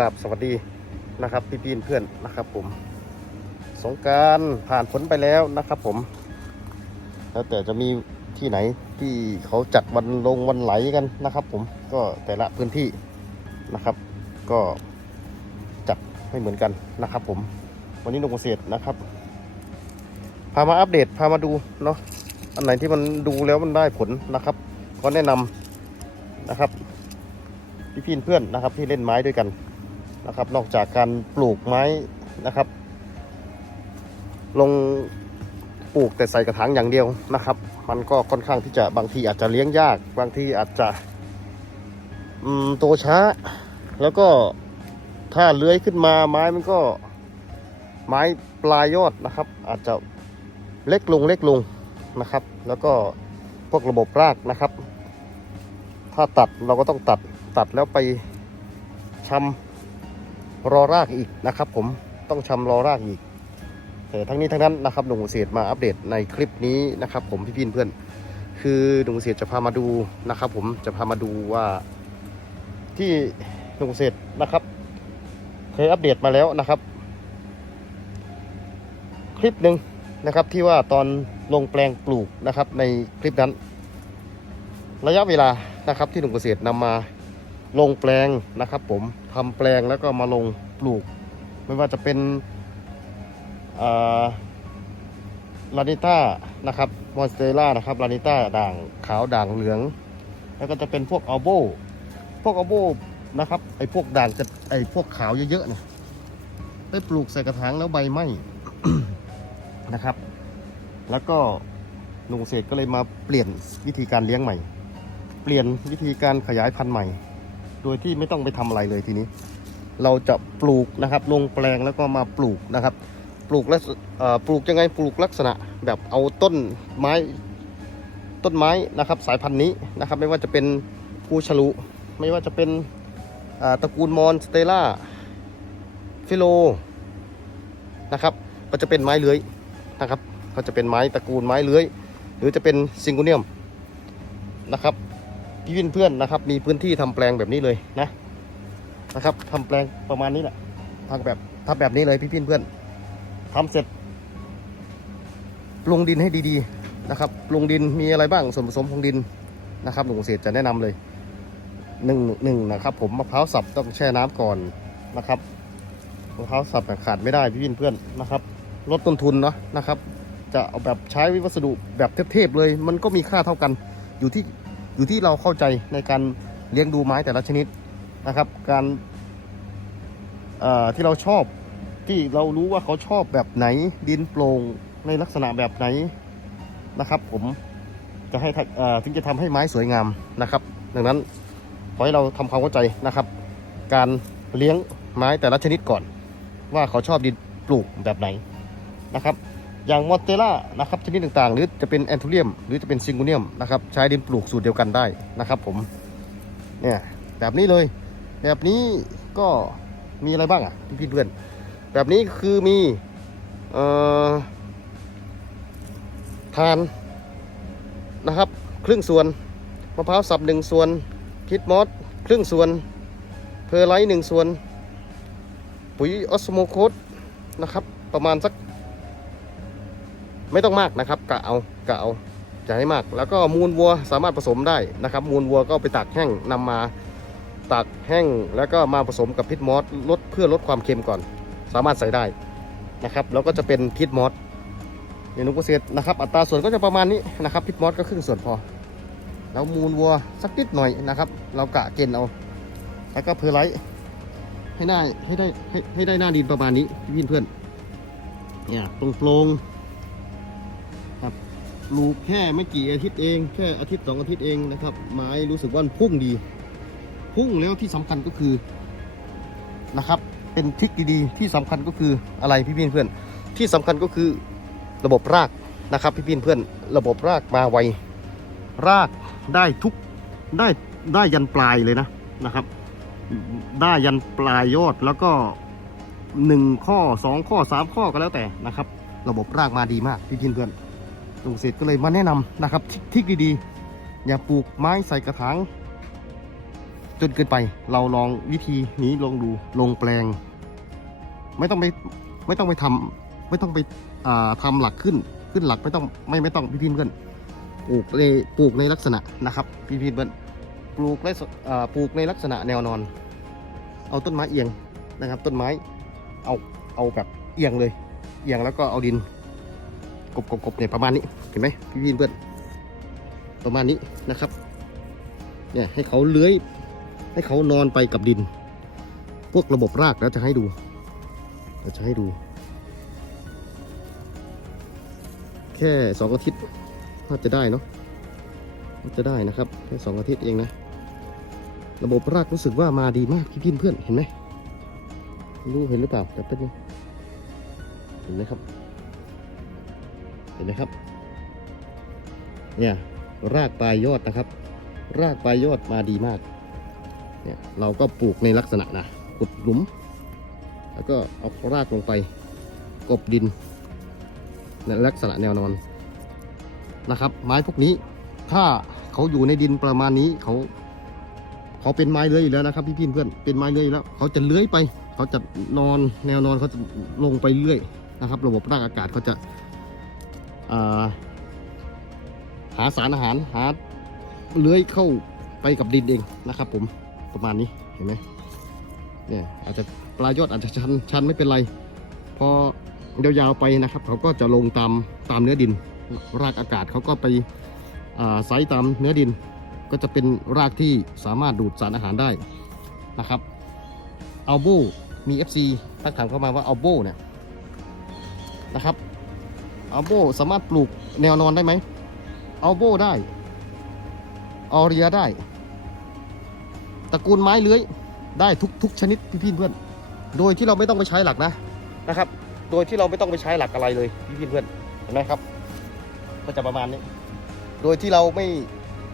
ราบสวัสดีนะครับพี่พี่เพื่อนนะครับ ผม สงการผ่านพ้นไปแล้วนะครับ ผม แล้วแต่จะมีที่ไหนที่เขาจัดวันลงวันไหลกันนะครับ ผมก็แต่ละพื้นที่นะครับ ก็จัดไม่เหมือนกันนะครับ ผม วันนี้นกเกษตรนะครับ พามาอัปเดตพามาดูเนาะอันไหนที่มันดูแล้วมันได้ผลนะครับ ก็แนะนำนะครับ พี่พี่เพื่อนนะครับ ที่เล่นไม้ด้วยกัน นะครับ นอกจากการปลูกไม้นะครับ ลงปลูกแต่ใส่กระถางอย่างเดียวนะครับ มันก็ค่อนข้างที่จะบางทีอาจจะเลี้ยงยาก บางทีอาจจะโตช้า แล้วก็ถ้าเลื้อยขึ้นมาไม้มันก็ไม้ปลายยอดนะครับ อาจจะเล็กลงเล็กลงนะครับ แล้วก็พวกระบบรากนะครับ ถ้าตัดเราก็ต้องตัดตัดแล้วไปชำ รอรากอีกนะครับผมต้องชำรอรากอีกแต่ทั้งนี้ทั้งนั้นนะครับหนุ่มเกษมาอัปเดตในคลิปนี้นะครับ ผมพี่ๆเพื่อนคือหนุ่มเกษจะพามาดูนะครับ ผมจะพามาดูว่าที่หนุ่มเกษนะครับ เคยอัปเดตมาแล้วนะครับ คลิปหนึ่งนะครับที่ว่าตอนลงแปลงปลูกนะครับ ในคลิปนั้น ระยะเวลานะครับที่หนุ่มเกษตรนำมาลงแปลงนะครับ ผม ทำแปลงแล้วก็มาลงปลูก ไม่ว่าจะเป็นลานิต้านะครับมอนสเตล่านะครับลานิต้าด่างขาวด่างเหลือง แล้วก็จะเป็นพวกอัลโบพวกอัลโบนะครับไอ้พวกด่างจะไอ้พวกขาวเยอะๆเนี่ยไปปลูกใส่กระถางแล้วใบไหมนะครับ แล้วก็ลุงเศษก็เลยมาเปลี่ยนวิธีการเลี้ยงใหม่ เปลี่ยนวิธีการขยายพันธุ์ใหม่ โดยที่ไม่ต้องไปทำอะไรเลยทีนี้ เราจะปลูกนะครับ ลงแปลงแล้วก็มาปลูกนะครับ ปลูกแล้วปลูกยังไงปลูกลักษณะ แบบเอาต้นไม้ต้นไม้นะครับ สายพันธุ์นี้นะครับ ไม่ว่าจะเป็นภูฉลุ ไม่ว่าจะเป็นตระกูลมอนสเตล่าฟิโลนะครับก็จะเป็นไม้เลื้อยนะครับ ก็จะเป็นไม้ตระกูลไม้เลื้อย หรือจะเป็นซิงโกเนียมนะครับ พี่วินเพื่อนนะครับ มีพื้นที่ทำแปลงแบบนี้เลยนะนะครับทำแปลงประมาณนี้แหละทำแบบทำแบบนี้เลยพี่พี่เพื่อนทำเสร็จลงดินให้ดีๆนะครับ ลงดินมีอะไรบ้างส่วนผสมของดินนะครับหลวงเกษตรจะแนะนำเลยหนึ่งหนึ่งนะครับ ผมมะพร้าวสับต้องแช่น้ำก่อนนะครับมะพร้าวสับขาดไม่ได้พี่วินเพื่อนนะครับ ลดต้นทุนเนาะนะครับ จะเอาแบบใช้วัสดุแบบเทพๆเลย มันก็มีค่าเท่ากันอยู่ที่ อยู่ที่เราเข้าใจในการเลี้ยงดูไม้แต่ละชนิดนะครับ การเอ่อที่เราชอบที่เรารู้ว่าเขาชอบแบบไหนดินโปร่งในลักษณะแบบไหนนะครับ ผมจะให้เอ่อถึงจะทำให้ไม้สวยงามนะครับ ดังนั้นขอให้เราทำความเข้าใจนะครับ การเลี้ยงไม้แต่ละชนิดก่อน ว่าเขาชอบดินปลูกแบบไหนนะครับ อย่างมอนเตล่านะครับชนิดต่างๆ หรือจะเป็นแอนทูเรียม หรือจะเป็นซิงโกเนียมนะครับใช้ดินปลูกสูตรเดียวกันได้นะครับผมเนี่ยแบบนี้เลย แบบนี้ก็มีอะไรบ้างอะพี่เพื่อนแบบนี้คือมีเอ่อทานนะครับครึ่งส่วนมะพร้าวสับหนึ่งส่วนคิดมอสครึ่งส่วนเพอร์ไลท์หนึ่งส่วน ปุ๋ยออสโมโคสนะครับประมาณสัก ไม่ต้องมากนะครับกะเอากะเอาจะให้มาก แล้วก็มูลวัวสามารถผสมได้นะครับ มูลวัวก็ไปตากแห้งนำมาตากแห้งแล้วก็มาผสมกับพิษมอสลดเพื่อลดความเค็มก่อน สามารถใส่ได้นะครับ แล้วก็จะเป็นพิษมอสในนุกเกษตรนะครับ อัตราส่วนก็จะประมาณนี้นะครับ พิษมอสก็ครึ่งส่วนพอ แล้วมูลวัวสักนิดหน่อยนะครับ เรากะเกณฑ์เอา แล้วก็เพอร์ไลท์ให้ได้ให้ได้ให้ให้ได้หน้าดินประมาณนี้พี่เพื่อนเนี่ยตรงโปรงๆครับ ปลูกแค่ไม่กี่อาทิตย์เอง แค่อาทิตย์สองอาทิตย์เองนะครับ ไม้รู้สึกว่าพุ่งดี พุ่งแล้วที่สำคัญก็คือนะครับ เป็นทริคดีๆ ที่สำคัญก็คืออะไรพี่พี่เพื่อน ที่สำคัญก็คือระบบรากนะครับ พี่พี่เพื่อน ระบบรากมาไวรากได้ทุกได้ได้ยันปลายเลยนะนะครับ ได้ยันปลายยอดแล้วก็หนึ่งข้อสองข้อสามข้อก็แล้วแต่นะครับ ระบบรากมาดีมากพี่กินเพื่อน ลุงเศษก็เลยมาแนะนำนะครับทิคทิคดีๆ อย่าปลูกไม้ใส่กระถางจนเกินไปเราลองวิธีนี้ลองดูลงแปลง ไม่ต้องไปไม่ต้องไปทำไม่ต้องไปอ่าทำหลักขึ้นขึ้นหลักไม่ต้องไม่ไม่ต้องพี่พี่เพื่อนปลูกในปลูกในลักษณะนะครับพี่พี่เพื่อนปลูกในอ่าปลูกในลักษณะแนวนอน เอาต้นไม้เอียงนะครับ ต้นไม้เอาเอาแบบเอียงเลย เอียงแล้วก็เอาดิน กบกบกบเนี่ยประมาณนี้เห็นไหมพี่พี่เพื่อนประมาณนี้นะครับเนี่ยให้เขาเลื้อย ให้เขานอนไปกับดิน พวกระบบรากแล้วจะให้ดูเราจะให้ดู แค่สองอาทิตย์น่าจะได้เนาะน่าจะได้นะครับแค่สองอาทิตย์เองนะ ระบบรากรู้สึกว่ามาดีมากพี่พี่เพื่อนเห็นไหมรู้เห็นหรือเปล่าแต่เป็นเห็นไหมครับ เห็นไหมครับเนี่ยรากปลายยอดนะครับ รากปลายยอดมาดีมากเนี่ยเราก็ปลูกในลักษณะนะขุดหลุม แล้วก็เอารากลงไปกบดินในลักษณะแนวนอนนะครับ ไม้พวกนี้ถ้าเขาอยู่ในดินประมาณนี้เขาเขาเป็นไม้เลื้อยอยู่แล้วนะครับพี่พี่เพื่อนเป็นไม้เลื้อยอยู่แล้วเขาจะเลื้อยไป เขาจะนอนแนวนอนเขาจะลงไปเรื่อยนะครับ ระบบรากอากาศเขาจะ หาสารอาหารหาเลื้อยเข้าไปกับดินเองนะครับ ผมประมาณนี้เห็นไหมเนี่ยอาจจะปลายยอดอาจจะชันชันไม่เป็นไร พอยาวๆไปนะครับ เขาก็จะลงตามตามเนื้อดิน รากอากาศเขาก็ไปไซส์ตามเนื้อดิน ก็จะเป็นรากที่สามารถดูดสารอาหารได้นะครับอัลโบมี FC ทักถามเข้ามาว่าอัลโบเนี่ยนะครับ อัลโบสามารถปลูกแนวนอนได้ไหมอัลโบได้ออเรียได้ ตระกูลไม้เลื้อย ได้ทุกทุกชนิดพี่ๆเพื่อน โดยที่เราไม่ต้องไปใช้หลักนะนะครับ โดยที่เราไม่ต้องไปใช้หลักอะไรเลยพี่ๆเพื่อนเห็นไหมครับ ก็จะประมาณนี้ โดยที่เราไม่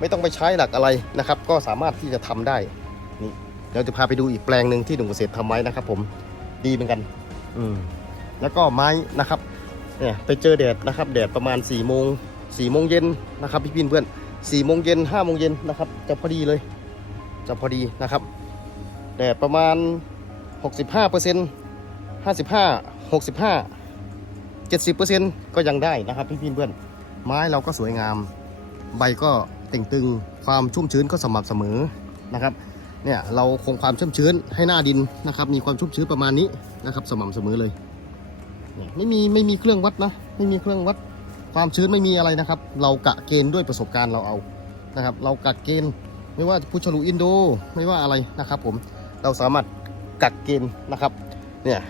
ไม่ต้องไปใช้หลักอะไรนะครับ ก็สามารถที่จะทำได้นี่เดี๋ยวจะพาไปดูอีกแปลงหนึ่งที่หนุ่มเกษตรทำไว้นะครับ ผมดีเหมือนกัน อืมแล้วก็ไม้นะครับ เนี่ยไปเจอแดดนะครับแดดประมาณ4ี่โมงสี่โมงเย็นนะครับพี่พี่เพื่อนสี่โมงเย็นห้าโมงเย็นนะครับจะพอดีเลยจะพอดีนะครับแดดประมาณ 65เปอร์เซ็นต์55 65 70เปอร์เซ็นต์ก็ยังได้นะครับพี่พี่เพื่อนไม้เราก็สวยงาม ใบก็เต่งตึงความชุ่มชื้นก็สม่ำเสมอนะครับเนี่ยเราคงความชุ่มชื้นให้หน้าดินนะครับ มีความชุ่มชื้นประมาณนี้นะครับ สม่ำเสมอเลยเนี่ย ไม่มีไม่มีเครื่องวัดนะ ไม่มีเครื่องวัดความชื้นไม่มีอะไรนะครับ เรากะเกณฑ์ด้วยประสบการณ์เราเอานะครับ เรากะเกณฑ์ไม่ว่าพุชลูอินโดไม่ว่าอะไรนะครับ ผมเราสามารถกักเกณฑ์นะครับ เนี่ย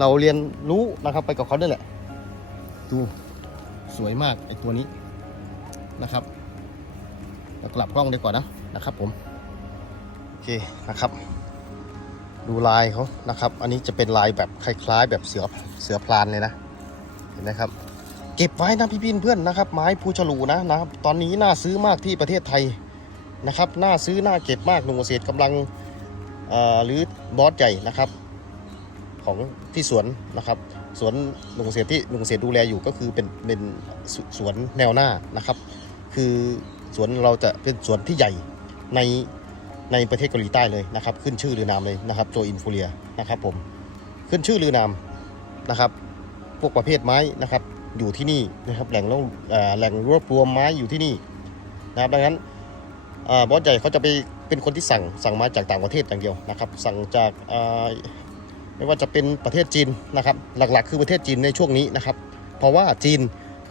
เราเรียนรู้นะครับไปกับเขาได้แหละ ดูสวยมากไอตัวนี้นะครับเรากลับกล้องดีกว่านะนะครับ ผมโอเคนะครับ ดูลายเขานะครับ อันนี้จะเป็นลายแบบคล้ายๆ แบบเสือเสือพลานเลยนะ เห็นไหมครับ เก็บไว้นะพี่พินเพื่อนนะครับ ไม้ภูฉลูนะนะครับ ตอนนี้น่าซื้อมากที่ประเทศไทยนะครับ น่าซื้อน่าเก็บมากหนุ่มเกษตรกำลังหรือบอสใหญ่นะครับ ของที่สวนนะครับสวนหนุ่มเกษตรที่หนุ่มเกษตรดูแลอยู่ก็คือเป็นเป็นสสวนแนวหน้านะครับ คือสวนเราจะเป็นสวนที่ใหญ่ใน ในประเทศเกาหลีใต้เลยนะครับ ขึ้นชื่อหรือนามเลยนะครับโจอินฟูเรียนะครับผมขึ้นชื่อหรือนามนะครับ พวกประเภทไม้นะครับ อยู่ที่นี่นะครับแหล่งรวบเอ่อแหล่งรวบรวมไม้อยู่ที่นี่นะครับดังนั้นบอสใหญ่เขาจะไปเป็นคนที่สั่งสั่งมาจากต่างประเทศอย่างเดียวนะครับ สั่งจากไม่ว่าจะเป็นประเทศจีนนะครับ หลักๆ คือประเทศจีนในช่วงนี้นะครับ เพราะว่าจีน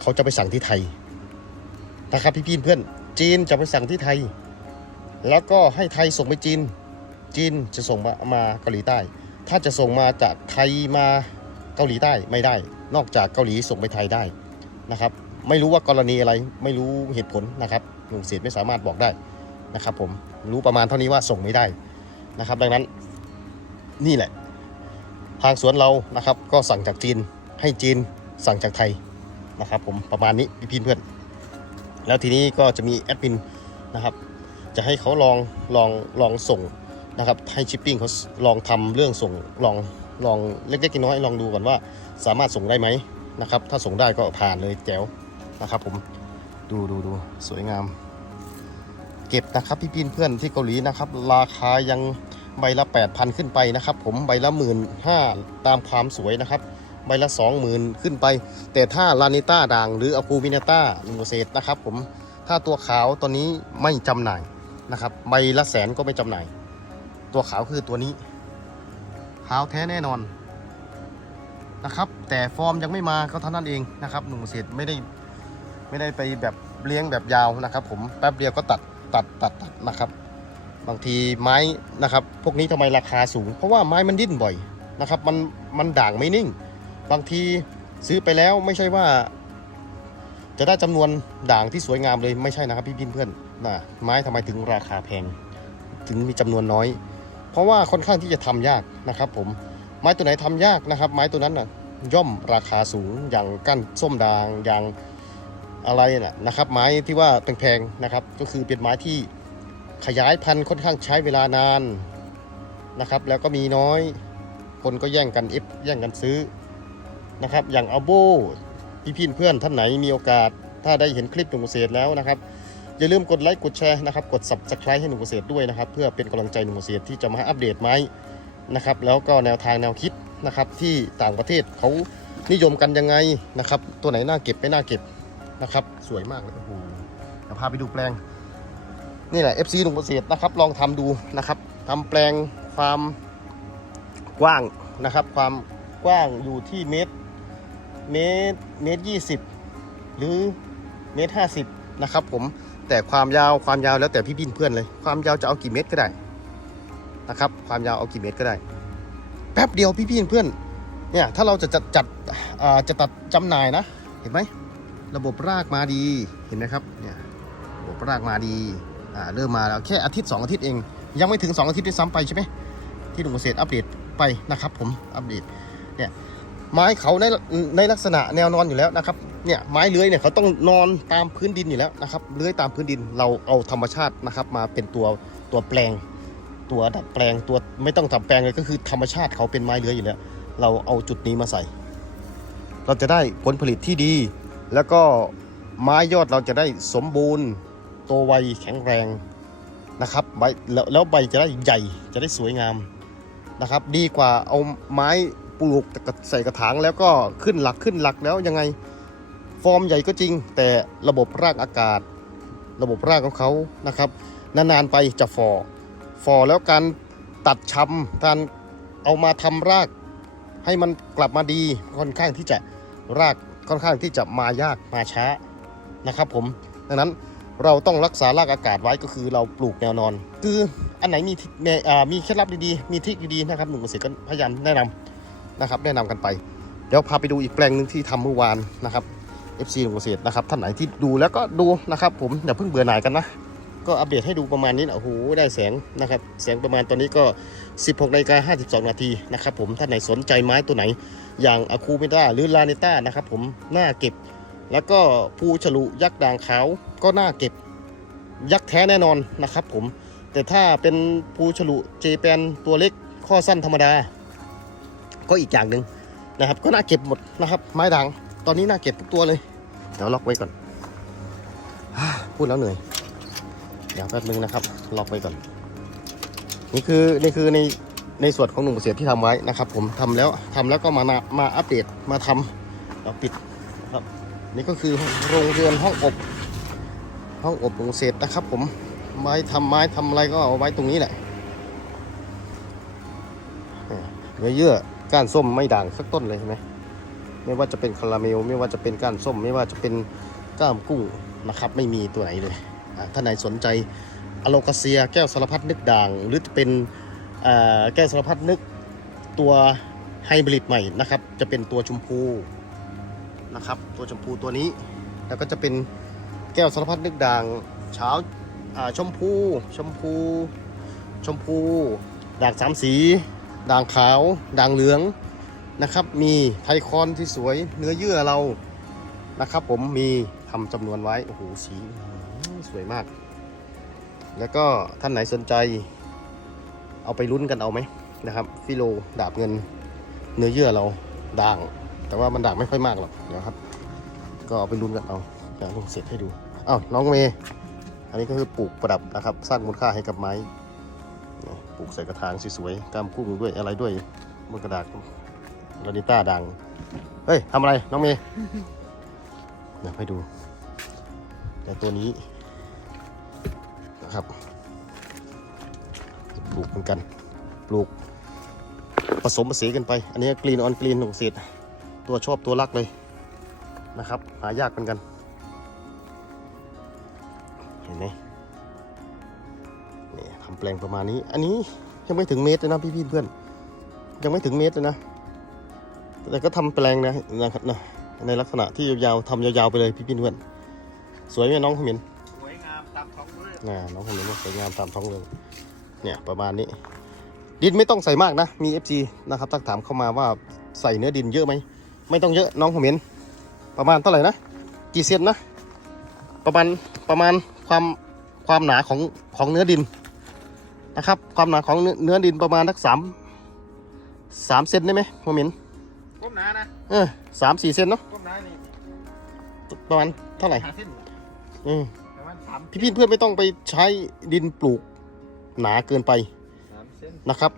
เขาจะไปสั่งที่ไทยนะครับพี่ๆเพื่อนจีนจะไปสั่งที่ไทย แล้วก็ให้ไทยส่งไปจีน จีนจะส่งมามาเกาหลีใต้ ถ้าจะส่งมาจากไทยมาเกาหลีใต้ไม่ได้ นอกจากเกาหลีส่งไปไทยได้นะครับ ไม่รู้ว่ากรณีอะไร ไม่รู้เหตุผลนะครับหนุ่มเสียไม่สามารถบอกได้นะครับ ผมรู้ประมาณเท่านี้ว่าส่งไม่ได้นะครับ ดังนั้นนี่แหละ ทางสวนเรานะครับ ก็สั่งจากจีนให้จีนสั่งจากไทยนะครับ ผมประมาณนี้พี่เพื่อนแล้วทีนี้ก็จะมีแอดมินนะครับ จะให้เขาลองลองลองส่งนะครับให้ชิปปิ้งเขาลองทำเรื่องส่งลองลองเล็กๆน้อยๆลองดูก่อนว่าสามารถส่งได้ไหมนะครับ ถ้าส่งได้ก็ผ่านเลยแจ๋วนะครับ ผมดูดูดูสวยงาม เก็บนะครับพี่พี่เพื่อนที่เกาหลีนะครับ ราคายังใบละ 8,000 ขึ้นไปนะครับ ผมใบละหมื่นห้าตามความสวยนะครับ ใบละ 20,000 ขึ้นไป แต่ถ้าลานิต้าด่างหรืออคูมินต้าลูโมเซตนะครับ ผมถ้าตัวขาวตัวนี้ไม่จำหน่าย นะครับใบละแสนก็ไม่จำหน่าย ตัวขาวคือตัวนี้ขาวแท้แน่นอนนะครับ แต่ฟอร์มยังไม่มาก็เท่านั้นเองนะครับหนุ่มเกษไม่ได้ไม่ได้ไปแบบเลี้ยงแบบยาวนะครับ ผมแป๊บเดียวก็ตัดตัดตัดตัดนะครับ บางทีไม้นะครับ พวกนี้ทำไมราคาสูง เพราะว่าไม้มันดิ้นบ่อยนะครับ มันมันด่างไม่นิ่ง บางทีซื้อไปแล้วไม่ใช่ว่า จะได้จำนวนด่างที่สวยงามเลยไม่ใช่นะครับพี่พี่เพื่อน นะไม้ทำไมถึงราคาแพง ถึงมีจำนวนน้อย เพราะว่าค่อนข้างที่จะทำยากนะครับ ผมไม้ตัวไหนทำยากนะครับ ไม้ตัวนั้นน่ะย่อมราคาสูงอย่างก้านส้มดางอย่างอะไรน่ะนะครับ ไม้ที่ว่าแพงๆนะครับ ก็คือเป็นไม้ที่ขยายพันธุ์ค่อนข้างใช้เวลานานนะครับ แล้วก็มีน้อย คนก็แย่งกันเอฟแย่งกันซื้อนะครับ อย่างอัลโบพี่พี่เพื่อนท่านไหนมีโอกาส ถ้าได้เห็นคลิปหนุ่มเกษตรแล้วนะครับ อย่าลืมกดไลค์กดแชร์นะครับกด subscribe ให้หนุ่มเกษตรด้วยนะครับเพื่อเป็นกำลังใจหนุ่มเกษตรที่จะมาอัปเดตไม้นะครับแล้วก็แนวทางแนวคิดนะครับที่ต่างประเทศเขานิยมกันยังไงนะครับตัวไหนน่าเก็บไม่น่าเก็บนะครับสวยมากเลยโอ้โหเดี๋ยวพาไปดูแปลง นี่แหละ FC หนุ่มเกษตรนะครับลองทำดูนะครับทำแปลงความกว้างนะครับ ความกว้างอยู่ที่เมตรเมตรเมตรยี่สิบหรือเมตรห้าสิบนะครับผม แต่ความยาวความยาวแล้วแต่พี่บินเพื่อนเลย ความยาวจะเอากี่เมตรก็ได้นะครับ ความยาวเอากี่เมตรก็ได้ แป๊บเดียวพี่บินเพื่อนเนี่ยถ้าเราจะจัดจัดจะตัดจำหน่ายนะ เห็นไหมระบบรากมาดีเห็นไหมครับเนี่ยระบบรากมาดีอ่าเริ่มมาแล้วแค่อาทิตย์สองอาทิตย์เอง ยังไม่ถึงสองอาทิตย์ด้วยซ้ำไปใช่ไหมที่หนุ่มเกษตรอัปเดตไปนะครับ ผมอัปเดตเนี่ยไม้เขาในในลักษณะแนวนอนอยู่แล้วนะครับ เนี่ยไม้เลื้อยเนี่ยเขาต้องนอนตามพื้นดินอยู่แล้วนะครับเลื้อยตามพื้นดินเราเอาธรรมชาตินะครับมาเป็นตัวตัวแปลง ตัวดัดแปลงตัวไม่ต้องทำแปลงเลยก็คือธรรมชาติเขาเป็นไม้เลื้อยอยู่แล้ว เราเอาจุดนี้มาใส่ เราจะได้ผลผลิตที่ดี แล้วก็ไม้ยอดเราจะได้สมบูรณ์โตไวแข็งแรงนะครับใบแล้วแล้วใบจะได้ใหญ่จะได้สวยงามนะครับ ดีกว่าเอาไม้ปลูกใส่กระถางแล้วก็ขึ้นหลักขึ้นหลักแล้วยังไง ฟอร์มใหญ่ก็จริง แต่ระบบรากอากาศ ระบบรากของเขานะครับ นานๆไปจะฟอฟอแล้วการตัดชำการเอามาทำราก ให้มันกลับมาดีค่อนข้างที่จะรากค่อนข้างที่จะมายากมาช้านะครับผมดังนั้นเราต้องรักษารากอากาศไว้ก็คือเราปลูกแนวนอน คืออันไหนมีมีมีเคล็ดลับดีๆมีทิคดีๆนะครับหนุ่มเกษตรก็พยายามแนะนำนะครับ แนะนำกันไป เดี๋ยวพาไปดูอีกแปลงหนึ่งที่ทำเมื่อวานนะครับ FC หนุ่มเกษตรนะครับท่านไหนที่ดูแล้วก็ดูนะครับ ผมอย่าเพิ่งเบื่อหน่ายกันนะ ก็อัปเดตให้ดูประมาณนี้นะโอ้โหได้แสงนะครับแสงประมาณตอนนี้ก็ 16นาฬิกา52 นาทีนะครับผมท่านไหนสนใจไม้ตัวไหน อย่างอะคูเมต้าหรือลาเนต้านะครับผมน่าเก็บ แล้วก็ภูฉลุยักษ์ด่างขาวก็น่าเก็บยักษ์แท้แน่นอนนะครับผมแต่ถ้าเป็นภูฉลุเจแปนตัวเล็กข้อสั้นธรรมดา ก็อีกอย่างหนึ่งนะครับ ก็น่าเก็บหมดนะครับไม้ด่าง ตอนนี้น่าเก็บทุกตัวเลย เดี๋ยวล็อกไว้ก่อน พูดแล้วเหนื่อย เดี๋ยวแป๊บนึงนะครับ ล็อกไว้ก่อน นี่คือนี่คือในในส่วนของหนุ่มเกษตรที่ทำไว้นะครับ ผมทำแล้วทำแล้วก็มานามาอัปเดตมาทำเราปิดครับ นี่ก็คือโรงเรือนห้องอบ ห้องอบหนุ่มเกษตรนะครับ ผมไม้ทำไม้ทำอะไรก็เอาไว้ตรงนี้แหละเนื้อเยื่อก้านส้มไม่ด่างสักต้นเลยใช่ไหม ไม่ว่าจะเป็นคาราเมล ไม่ว่าจะเป็นก้านส้ม ไม่ว่าจะเป็นก้ามกุ้งนะครับ ไม่มีตัวไหนเลยถ้าไหนสนใจอโลกาเซีย แก้วสารพัดนึกด่าง หรือจะเป็นแก้วสารพัดนึกตัวไฮบริดใหม่นะครับ จะเป็นตัวชมพูนะครับ ตัวชมพูตัวนี้ แล้วก็จะเป็นแก้วสารพัดนึกด่างเช้าชมพู ชมพู ชมพู ด่างสามสี ด่างขาว ด่างเหลือง นะครับ มีไทคอนที่สวยเนื้อเยื่อเรานะครับ ผมมีทำจำนวนไว้โอ้โหสีสวยมาก แล้วก็ท่านไหนสนใจ เอาไปลุ้นกันเอาไหมนะครับฟิโลดาบเงินเนื้อเยื่อเราด่าง แต่ว่ามันด่างไม่ค่อยมากหรอกเดี๋ยวครับ ก็เอาไปลุ้นกันเอาเดี๋ยวลงเสร็จให้ดูอ้าวน้องเมย์อันนี้ก็คือปลูกประดับนะครับ สร้างมูลค่าให้กับไม้ปลูกใส่กระถางสวยๆกล้ามกุ้งด้วยอะไรด้วยบนกระดาษ ลานิต้าดัง เฮ้ยทำอะไรน้องเมย์เดี๋ยวให้ดู แต่ตัวนี้นะครับ ปลูกเหมือนกัน ปลูกผสมผสานกันไป อันนี้กรีนออนกรีนของเศษตัวชอบตัวรักเลยนะครับ หายากเหมือนกัน เห็นไหมนี่ทำแปลงประมาณนี้ อันนี้ยังไม่ถึงเมตรเลยนะพี่เพื่อน ยังไม่ถึงเมตรเลยนะ แต่ก็ทำแปลงนะนะครับนะในลักษณะที่ยาวๆทำยาวๆไปเลยพี่ๆเพื่อนสวยไหมน้องขมิ้นสวยงามตามท้องเรื่องน่าน้องขมิ้นว่าสวยงามตามท้องเรื่องเนี่ยประมาณนี้ ดินไม่ต้องใส่มากนะ มี FG นะครับทักถามเข้ามาว่าใส่เนื้อดินเยอะไหมไม่ต้องเยอะน้องขมิ้นประมาณเท่าไหร่นะกี่เซนนะ ประมาณประมาณความความหนาของของเนื้อดินนะครับ ความหนาของเนื้อเนื้อดินประมาณสักสามสามเซนได้ไหมขมิ้นก้ม หนานะเออสามสี่เซนเนาะก้มหนานี่ประมาณเท่าไหร่หาเส้นอืมประมาณสามพี่พี่เพื่อนไม่ต้องไปใช้ดินปลูกหนาเกินไปสามเส้นนะครับ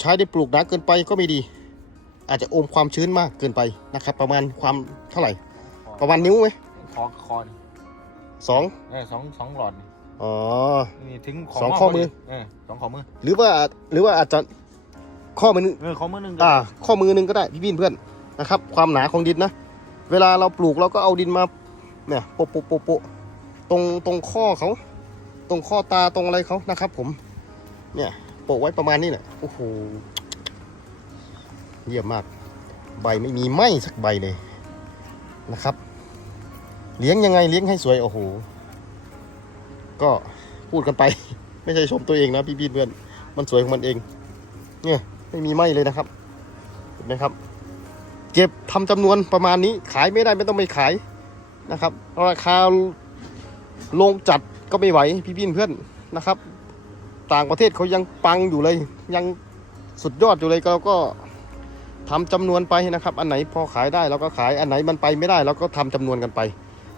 ใช้ดินปลูกหนาเกินไปก็ไม่ดี อาจจะอมความชื้นมากเกินไปนะครับ ประมาณความเท่าไหร่ ประมาณนิ้วไหมคอคอนสองเออสองสองหลอดนี่อ๋อนี่ถึงสองข้อมือเออสองข้อมือ หรือว่าหรือว่าอาจจะ ข้อมือนึงเออข้อมือหนึ่งอ่า ข้อมือหนึงก็ได้พี่พี่เพื่อนนะครับ ความหนาของดินนะ เวลาเราปลูกเราก็เอาดินมาเนี่ยโปะโปะโปะโปะตรงตรงข้อเขา ตรงข้อตาตรงอะไรเขานะครับ ผม เนี่ยโปะไว้ประมาณนี้แหละโอ้โหเยี่ยมมาก ใบไม่มีไหมสักใบเลยนะครับ เลี้ยงยังไงเลี้ยงให้สวยโอ้โหก็พูดกันไป ไม่ใช่ชมตัวเองนะพี่พี่เพื่อน มันสวยของมันเอง เนี่ย ไม่มีไหมเลยนะครับเห็นไหมครับ เก็บทำจำนวนประมาณนี้ขายไม่ได้ไม่ต้องไปขายนะครับ ราคาลงจัดก็ไม่ไหวพี่พี่เพื่อนนะครับ ต่างประเทศเขายังปังอยู่เลย ยังสุดยอดอยู่เลยเราก็ทำจำนวนไปนะครับ อันไหนพอขายได้เราก็ขายอันไหนมันไปไม่ได้เราก็ทำจำนวนกันไป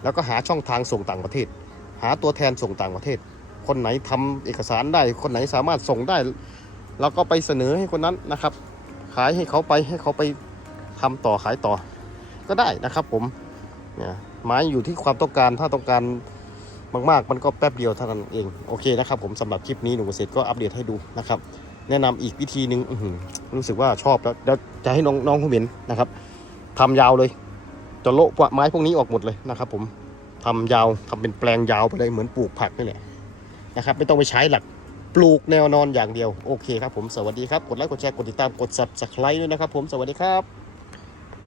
แล้วก็หาช่องทางส่งต่างประเทศ หาตัวแทนส่งต่างประเทศ คนไหนทำเอกสารได้ คนไหนสามารถส่งได้ เราก็ไปเสนอให้คนนั้นนะครับ ขายให้เขาไปให้เขาไปทำต่อขายต่อ ก็ได้นะครับผมเนี่ยไม้อยู่ที่ความต้องการถ้าต้องการมากๆ มันก็แป๊บเดียวเท่านั้นเองโอเคนะครับผมสำหรับคลิปนี้หนุ่มเกษตรก็อัปเดตให้ดูนะครับ แนะนำอีกวิธีหนึ่งรู้สึกว่าชอบแล้วเดี๋ยวจะให้น้องน้องเขาเห็นนะครับทำยาวเลยจะโละไม้พวกนี้ออกหมดเลยนะครับผมทำยาวทำเป็นแปลงยาวไปเลยเหมือนปลูกผักนี่แหละนะครับ ไม่ต้องไปใช้หลัก ปลูกแนวนอนอย่างเดียว โอเคครับผม สวัสดีครับ กดไลค์ กดแชร์ กดติดตาม กด subscribe ด้วยนะครับผม สวัสดีครับ